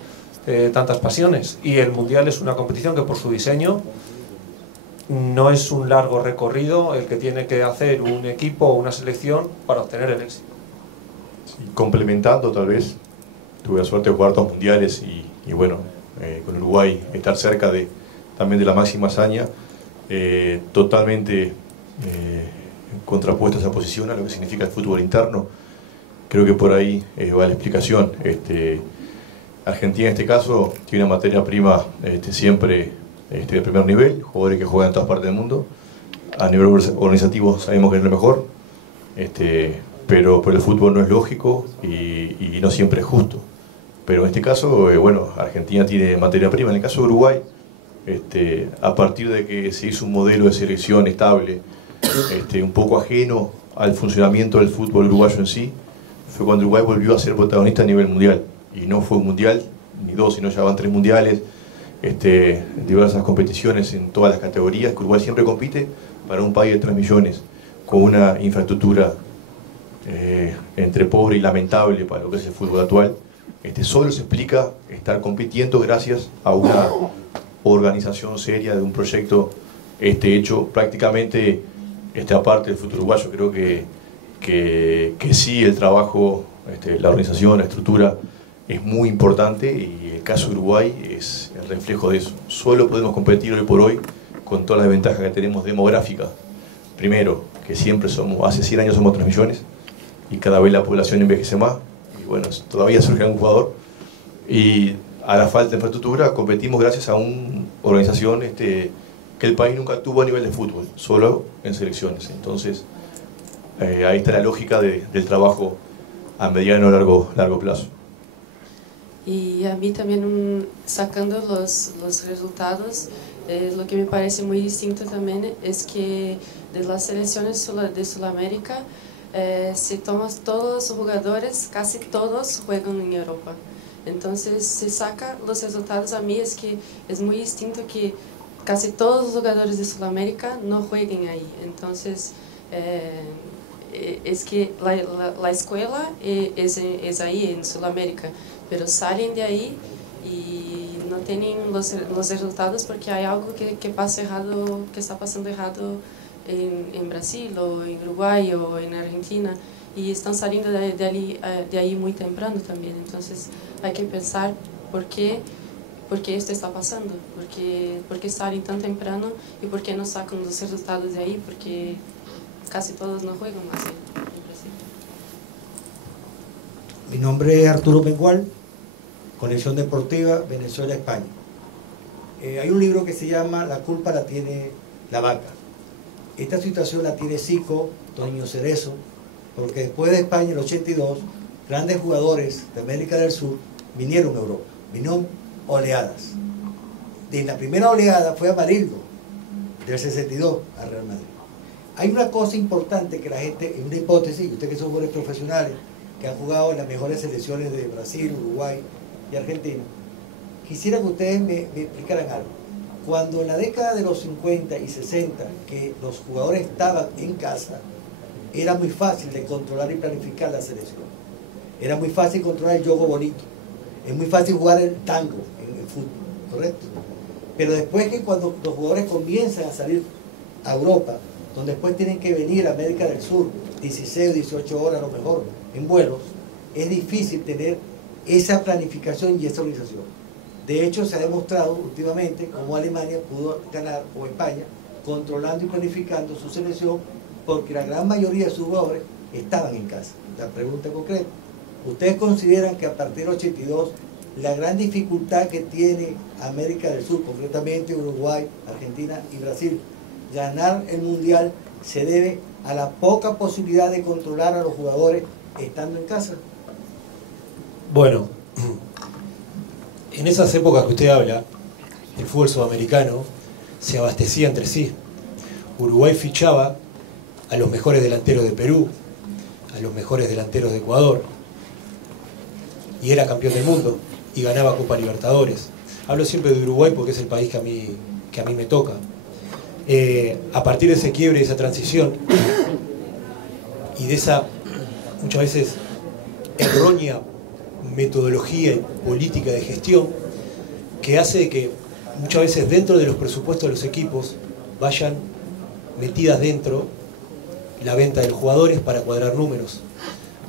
tantas pasiones. Y el Mundial es una competición que, por su diseño, no es un largo recorrido el que tiene que hacer un equipo o una selección para obtener el éxito. Sí, complementando, tal vez, tuve la suerte de jugar 2 mundiales y bueno, con Uruguay estar cerca también de la máxima hazaña, totalmente contrapuesto a esa posición a lo que significa el fútbol interno. Creo que por ahí va la explicación. Argentina en este caso tiene una materia prima siempre de primer nivel, jugadores que juegan en todas partes del mundo. A nivel organizativo sabemos que es lo mejor, pero el fútbol no es lógico y no siempre es justo. Pero en este caso, bueno, Argentina tiene materia prima. En el caso de Uruguay, a partir de que se hizo un modelo de selección estable, un poco ajeno al funcionamiento del fútbol uruguayo en sí, fue cuando Uruguay volvió a ser protagonista a nivel mundial. Y no fue un mundial, ni 2, sino ya van 3 mundiales, diversas competiciones en todas las categorías, que Uruguay siempre compite para un país de 3 millones, con una infraestructura entre pobre y lamentable para lo que es el fútbol actual. Solo se explica estar compitiendo gracias a una organización seria de un proyecto hecho prácticamente aparte del fútbol uruguayo, creo que sí, el trabajo, la organización, la estructura es muy importante, y el caso de Uruguay es el reflejo de eso. Solo podemos competir hoy por hoy con todas las ventajas que tenemos demográficas. Primero, que siempre hace 100 años somos 3 millones, y cada vez la población envejece más, y bueno, todavía surge un jugador. Y a la falta de infraestructura competimos gracias a una organización que el país nunca tuvo a nivel de fútbol, solo en selecciones. Entonces, ahí está la lógica del trabajo a mediano o largo plazo. Y a mí también, sacando los resultados, lo que me parece muy distinto también es que de las selecciones de Sudamérica, si tomas todos los jugadores, casi todos juegan en Europa. Entonces, se saca los resultados, a mí es que es muy distinto que casi todos los jugadores de Sudamérica no jueguen ahí. Entonces, es que la escuela es ahí en Sudamérica, pero salen de ahí y no tienen los resultados porque hay algo que pasa errado, que está pasando errado en Brasil o en Uruguay o en Argentina, y están saliendo de ahí muy temprano también. Entonces hay que pensar por qué esto está pasando, por qué salen tan temprano y por qué no sacan los resultados de ahí, porque casi todos no juegan más en Brasil. Mi nombre es Arturo Mengual, Conexión Deportiva, Venezuela, España. Hay un libro que se llama La culpa la tiene la vaca. Esta situación la tiene Zico, Toño Cerezo, porque después de España, en el 82, grandes jugadores de América del Sur vinieron a Europa, vinieron oleadas. De la primera oleada fue Amarildo, del 62 a Real Madrid. Hay una cosa importante que la gente, una hipótesis, ustedes que son jugadores profesionales, que han jugado en las mejores selecciones de Brasil, Uruguay y Argentina, quisiera que ustedes me explicaran algo. Cuando en la década de los 50 y 60, que los jugadores estaban en casa, era muy fácil de controlar y planificar la selección. Era muy fácil controlar el juego bonito. Es muy fácil jugar el tango en el fútbol, ¿correcto? Pero después, que cuando los jugadores comienzan a salir a Europa, donde después tienen que venir a América del Sur 16 o 18 horas a lo mejor en vuelos, es difícil tener esa planificación y esa organización. De hecho, se ha demostrado últimamente cómo Alemania pudo ganar, o España, controlando y planificando su selección, porque la gran mayoría de sus jugadores estaban en casa. La pregunta concreta: ¿ustedes consideran que a partir del 82 la gran dificultad que tiene América del Sur, concretamente Uruguay, Argentina y Brasil, ganar el Mundial, se debe a la poca posibilidad de controlar a los jugadores estando en casa? Bueno, en esas épocas que usted habla, el fútbol sudamericano se abastecía entre sí. Uruguay fichaba a los mejores delanteros de Perú, a los mejores delanteros de Ecuador, y era campeón del mundo y ganaba Copa Libertadores. Hablo siempre de Uruguay porque es el país que a mí me toca. A partir de ese quiebre, de esa transición y de esa muchas veces errónea metodología y política de gestión, que hace que muchas veces dentro de los presupuestos de los equipos vayan metidas dentro la venta de los jugadores para cuadrar números.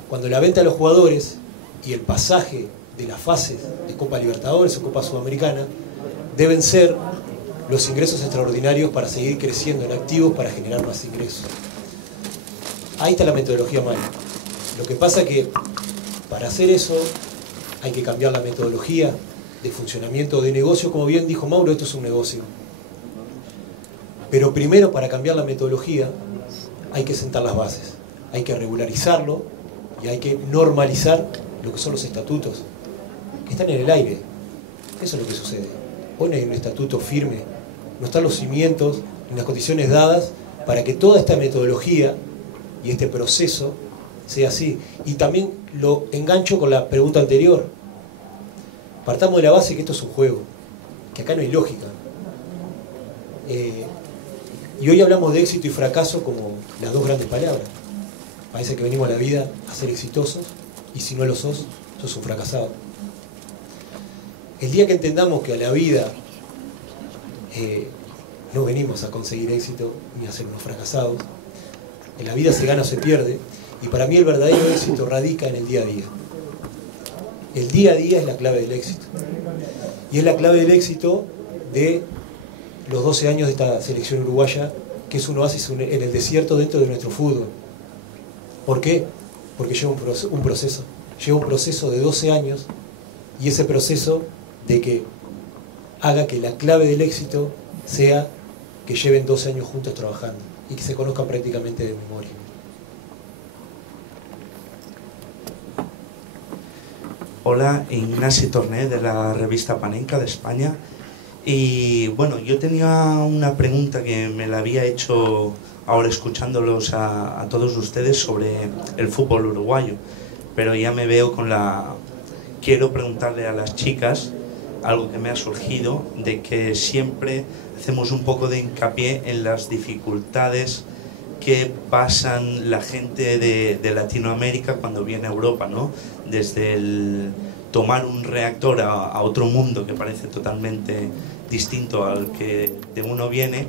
Cuando la venta de los jugadores y el pasaje de las fases de Copa Libertadores o Copa Sudamericana deben ser los ingresos extraordinarios para seguir creciendo en activos, para generar más ingresos. Ahí está la metodología mala. Lo que pasa es que para hacer eso hay que cambiar la metodología de funcionamiento de negocio. Como bien dijo Mauro, esto es un negocio. Pero primero, para cambiar la metodología, hay que sentar las bases. Hay que regularizarlo y hay que normalizar lo que son los estatutos, que están en el aire. Eso es lo que sucede. Hoy no hay un estatuto firme, no están los cimientos ni las condiciones dadas para que toda esta metodología y este proceso sea así. Y también lo engancho con la pregunta anterior. Partamos de la base que esto es un juego, que acá no hay lógica. Y hoy hablamos de éxito y fracaso como las dos grandes palabras. Parece que venimos a la vida a ser exitosos, y si no lo sos un fracasado. El día que entendamos que a la vida no venimos a conseguir éxito ni a ser unos fracasados, En la vida se gana o se pierde, y para mí el verdadero éxito radica en el día a día. El día a día es la clave del éxito. Y es la clave del éxito de los 12 años de esta selección uruguaya, que es un oasis en el desierto dentro de nuestro fútbol. ¿Por qué? Porque lleva un proceso. Lleva un proceso de 12 años, y ese proceso de que haga que la clave del éxito sea que lleven 12 años juntos trabajando y que se conozcan prácticamente de memoria. Hola, Ignacio Torné de la revista Panenka de España. Y bueno, yo tenía una pregunta que me la había hecho ahora escuchándolos a todos ustedes sobre el fútbol uruguayo, pero ya me veo con la... Quiero preguntarle a las chicas algo que me ha surgido, de que siempre hacemos un poco de hincapié en las dificultades que pasan la gente de Latinoamérica cuando viene a Europa, ¿no? Desde el tomar un reactor a otro mundo que parece totalmente distinto al que de uno viene.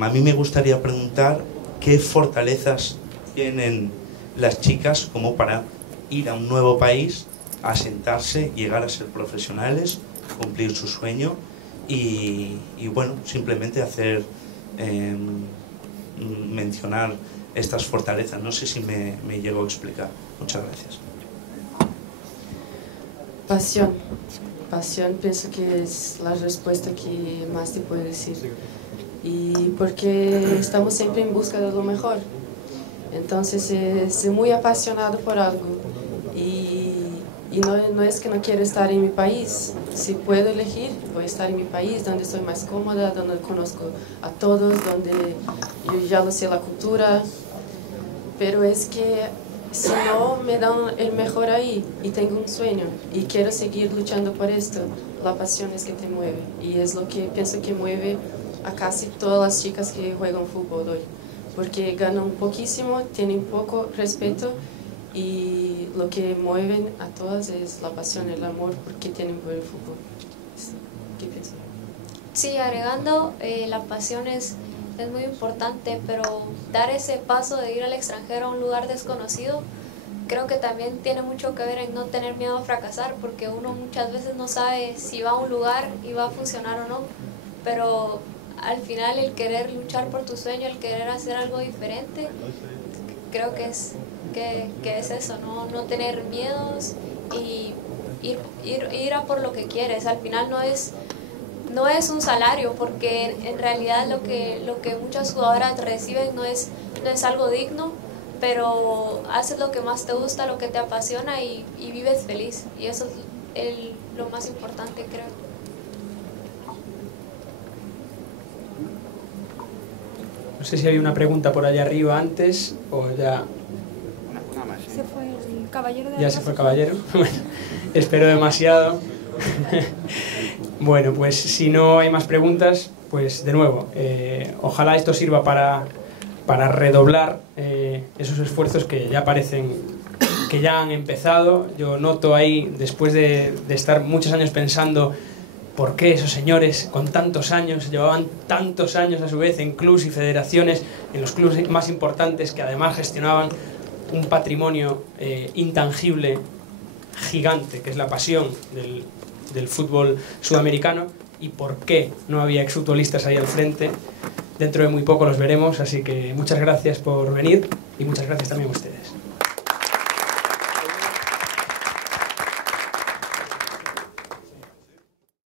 A mí me gustaría preguntar qué fortalezas tienen las chicas como para ir a un nuevo país, asentarse, llegar a ser profesionales, cumplir su sueño y bueno, simplemente hacer mencionar estas fortalezas. No sé si me llego a explicar. Muchas gracias. Pasión. Pasión pienso que es la respuesta que más te puedo decir. Y porque estamos siempre en busca de lo mejor. Entonces es muy apasionado por algo. Y no es que no quiero estar en mi país. Si puedo elegir, voy a estar en mi país, donde estoy más cómoda, donde conozco a todos, donde yo ya lo sé la cultura. Pero es que si no me dan el mejor ahí, y tengo un sueño, y quiero seguir luchando por esto, la pasión es que te mueve. Y es lo que pienso que mueve a casi todas las chicas que juegan fútbol hoy. Porque ganan poquísimo, tienen poco respeto, y lo que mueven a todas es la pasión, el amor porque tienen por el fútbol. ¿Qué piensas? Sí, agregando, la pasión es muy importante, pero dar ese paso de ir al extranjero a un lugar desconocido, creo que también tiene mucho que ver en no tener miedo a fracasar, porque uno muchas veces no sabe si va a un lugar y va a funcionar o no, pero al final el querer luchar por tu sueño, el querer hacer algo diferente, creo que es eso, no tener miedos y ir a por lo que quieres. Al final no es un salario, porque en realidad lo que muchas jugadoras reciben no es algo digno, pero haces lo que más te gusta, lo que te apasiona y vives feliz, y eso es lo más importante, creo. No sé si había una pregunta por allá arriba antes o ya... Se fue el caballero de... Ya se fue el caballero. Bueno, espero demasiado. Bueno, pues si no hay más preguntas, pues de nuevo, ojalá esto sirva para redoblar esos esfuerzos que ya parecen que ya han empezado. Yo noto ahí, después de estar muchos años pensando por qué esos señores con tantos años llevaban tantos años a su vez en clubes y federaciones, en los clubes más importantes, que además gestionaban un patrimonio intangible gigante, que es la pasión del fútbol sudamericano, y por qué no había exfutbolistas ahí al frente. Dentro de muy poco los veremos, así que muchas gracias por venir y muchas gracias también a ustedes.